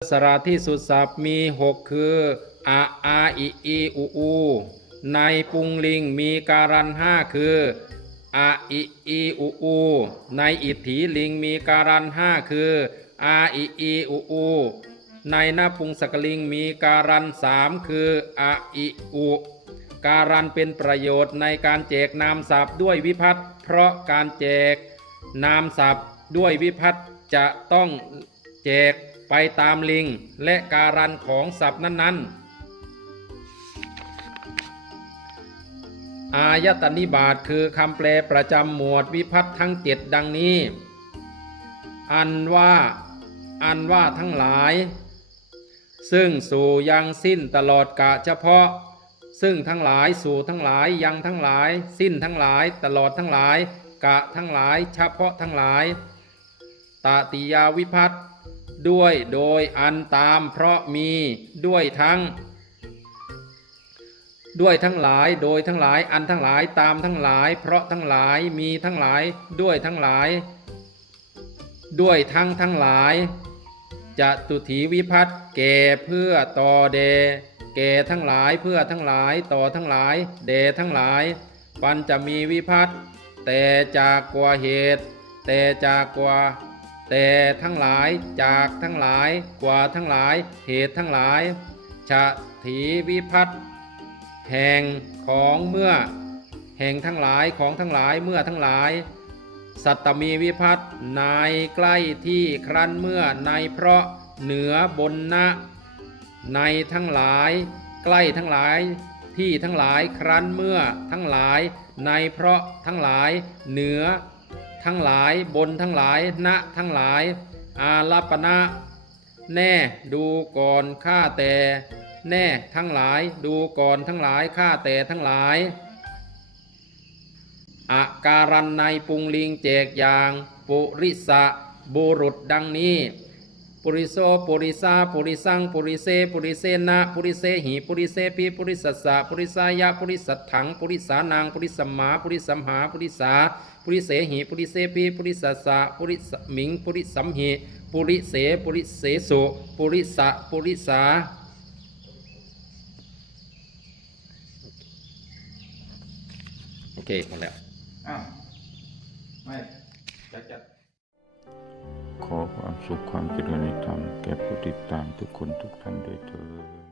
สระที่สุดศัพท์มีหกคืออาอาอิอีอูอูในปุงลิงมีการันห้าคืออาอิอีอูอูในอิทธิลิงมีการันห้าคืออาอิอีอูอูในนาปุงสกลิงมีการันสามคืออาอิอุการันเป็นประโยชน์ในการแจกนามศัพท์ด้วยวิพัตน์เพราะการแจกนามศัพท์ด้วยวิพัตน์จะต้องแจก ไปตามลิงและการันของศัพท์นั้นๆ อายตนิบาตคือคำแปลประจำหมวดวิพัตน์ทั้งเจ็ดดังนี้ อันว่าอันว่าทั้งหลาย ซึ่งสู่ยังสิ้นตลอดกะเฉพาะ ซึ่งทั้งหลายสู่ทั้งหลายยังทั้งหลาย สิ้นทั้งหลายตลอดทั้งหลาย กะทั้งหลายเฉพาะทั้งหลาย ตติยาวิพัตน์ ด้วยโดยอันตามเพราะมีด้วยทั้ง ด้วยทั้งหลายโดยทั้งหลายอันทั้งหลายตามทั้งหลาย เพราะทั้งหลายมีทั้งหลายด้วยทั้งหลาย ด้วยทั้งทั้งหลายจะตุถีวิพัตน์แก่เพื่อต่อเดแก่ทั้งหลายเพื่อทั้งหลายต่อทั้งหลาย เดทั้งหลาย ปัญจะมีวิพัตแต่จากกว่าเหตุ แต่จากกว่า แต่ทั้งหลายจากทั้งหลายกว่าทั้งหลายเหตุทั้งหลายชะถีวิพัตน์แห่งของเมื่อ แห่งทั้งหลายของทั้งหลายเมื่อทั้งหลาย สัตตมีวิพัตน์ในใกล้ที่ครั้นเมื่อในเพราะเหนือบนนะในทั้งหลาย ใกล้ทั้งหลายที่ทั้งหลายครั้นเมื่อทั้งหลาย ในเพราะทั้งหลายเหนือ ทั้งหลายบนทั้งหลายณทั้งหลาย อาลปณะแน่ดูก่อนข้าแต่ แน่ทั้งหลายดูก่อนทั้งหลายข้าแต่ทั้งหลายอาการันในปุงลิงแจกอย่าง ปุริสะบุรุษดังนี้ ปุริโสปุริสาปุริสังปุริเสปุริเสนะปุริเสหิปุริเสปีปุริสัสสะปุริสายะปุริสัทถังปุริสานางปุริสัมมาปุริสัมหาปุริสาปุริเสหิปุริเสปีปุริสัสสะปุริสมิงปุริสัมหิปุริเสปุริเสสุปุริสะปุริสาโอเคหมดแล้วอ้าวไม่จะจะ ขอความสุขความเจริญในธรรมแก่ผู้ติดตามทุกคนทุกท่านด้วยเถิด